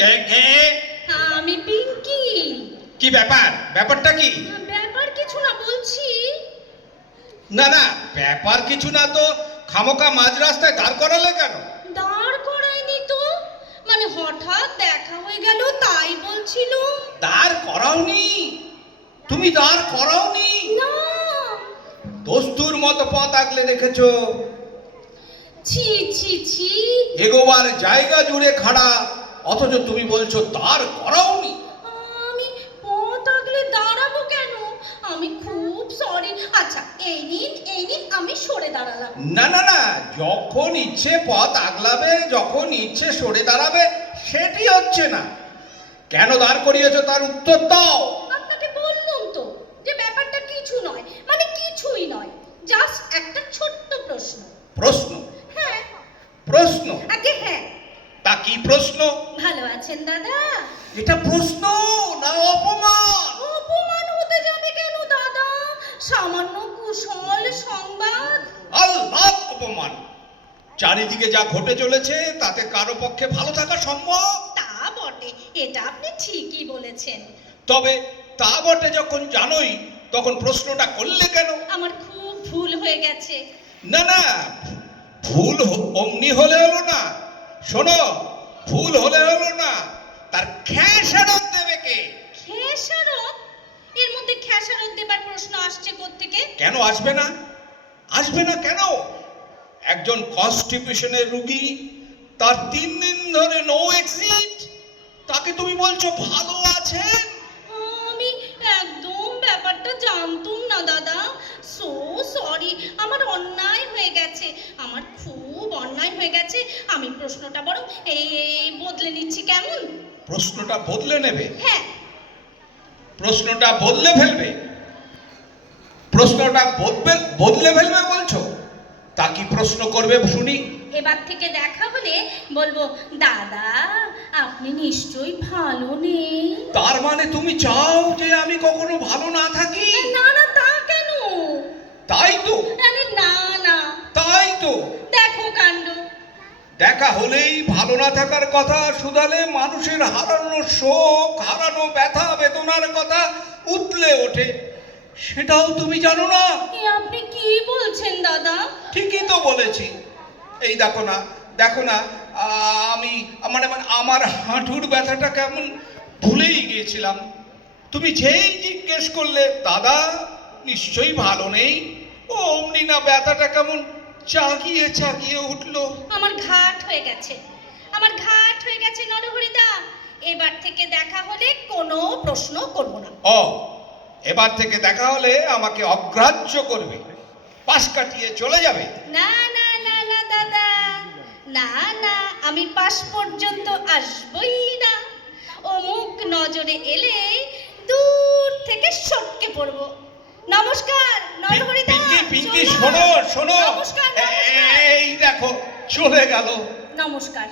কে কে? আমি পিঙ্কি। কি ব্যাপার? ব্যাপারটা কি? ব্যাপার কিছু না বলছি। না না, ব্যাপার কিছু না তো খামোকা মাঝ রাস্তায় দাঁড় করালে কেন? দাঁড় করায়নি তো, মানে হঠাৎ দেখা হয়ে গেল তাই বলছিল। দাঁড় করাওনি? তুমি দাঁড় করাওনি? না। দস্তুর মতো পথ আগলে রেখেছো। ছি ছি ছি। এগোবার জায়গা জুড়ে খাড়া, অথচ তুমি বলছো দাঁড় করাওনি। আমি পথ আগলে দাঁড়াবো কেন? আমি খুব সরি। আচ্ছা এই নিন আমি সরে দাঁড়ালাম। না না না, যখন ইচ্ছে পথ আগলাবে, যখন ইচ্ছে সরে দাঁড়াবে, সেটি হচ্ছে না। কেন দাঁড় করিয়েছো তার উত্তর দাও। আপনাকে বললাম তো যে ব্যাপারটা কিছু নয়, মানে কিছুই নয়, জাস্ট একটা ছোট্ট প্রশ্ন। প্রশ্ন? হ্যাঁ। প্রশ্ন? আগে হ্যাঁ। তা কি প্রশ্ন? ভালো আছেন দাদা? এটা প্রশ্ন না অপমান? অপমান হতে যাবে কেন দাদা? সামান্য কুশল সংবাদ। আল্লাহ অপমান। চারিদিকে যা ঘটে চলেছে তাতে কারো পক্ষে ভালো থাকা সম্ভব? তা বটে, এটা আপনি ঠিকই বলেছেন। তবে তা বটে যখন জানোই, তখন প্রশ্নটা করলে কেন? আমার খুব ভুল হয়ে গেছে। না না, ভুল অমনি হলে হলো না। শোনো, ভুল হলে হলো না, তার খেসারত দেবে কে? খেসারত? এর মধ্যে খেসারত দেবার প্রশ্ন আসছে কোত্থেকে? কেন আসবে না? আসবে না কেন? একজন কনস্টিটিউশনের রোগী, তার 3 দিন ধরে নো এক্সিট, তাকে তুমি বলছো ভালো আছেন? আমি একদম ব্যাপারটা জানতুম না দাদা। সো সরি, আমার অন্যায় হয়ে গেছে, আমার খুব অন্যায় হয়ে গেছে। আমি প্রশ্নটা বরং এই বদলে নিচ্ছি, কেমন? প্রশ্নটা বদলে নেবে? হ্যাঁ। প্রশ্নটা বদলে ফেলবে? প্রশ্নটা বদলে ফেলবে বলছো? তা কি প্রশ্ন করবে শুনি? এবার থেকে দেখা হলে বলবো, দাদা আপনি নিশ্চয়ই ভালো নেই। তার মানে তুমি চাও যে আমি কখনো ভালো না থাকি? না না, তা কেন? তাই তো। আরে না না। তাই তো। দেখো কাণ্ড। দেখা হলেই ভালো না থাকার কথা শুধালে মানুষের হারানো শোক, হারানো ব্যথা বেদনার কথা উতলে ওঠে। সেটাও তুমি জানো না? এ আপনি কি বলছেন দাদা? ঠিকই তো বলেছি। এই দেখো না, দেখো না, আমি মানে মানে আমার হাঁটুর ব্যথাটা কেমন ভুলেই গিয়েছিলাম। তুমি যেই জিজ্ঞেস করলে দাদা নিশ্চয়ই ভালো নেই, ও অমনি না ব্যথাটা কেমন চাগিয়ে চাগিয়ে উঠলো। আমার ঘাট হয়ে গেছে, আমার ঘাট হয়ে গেছে নরহরিদা। এবার থেকে দেখা হলে কোনো প্রশ্ন করব না। ও, এবার থেকে দেখা হলে আমাকে অগ্রাহ্য করবে, পাশ কাটিয়ে চলে যাবে? না না না না দাদা, না না, আমি পাশ পর্যন্ত আসবই না। অমুক নজরে এলে দূর থেকে সটকে পড়বো। নমস্কার নরহরিদা। পিঙ্কি, শোনো শোনো, নমস্কার। এই দেখো চলে গেল। নমস্কার।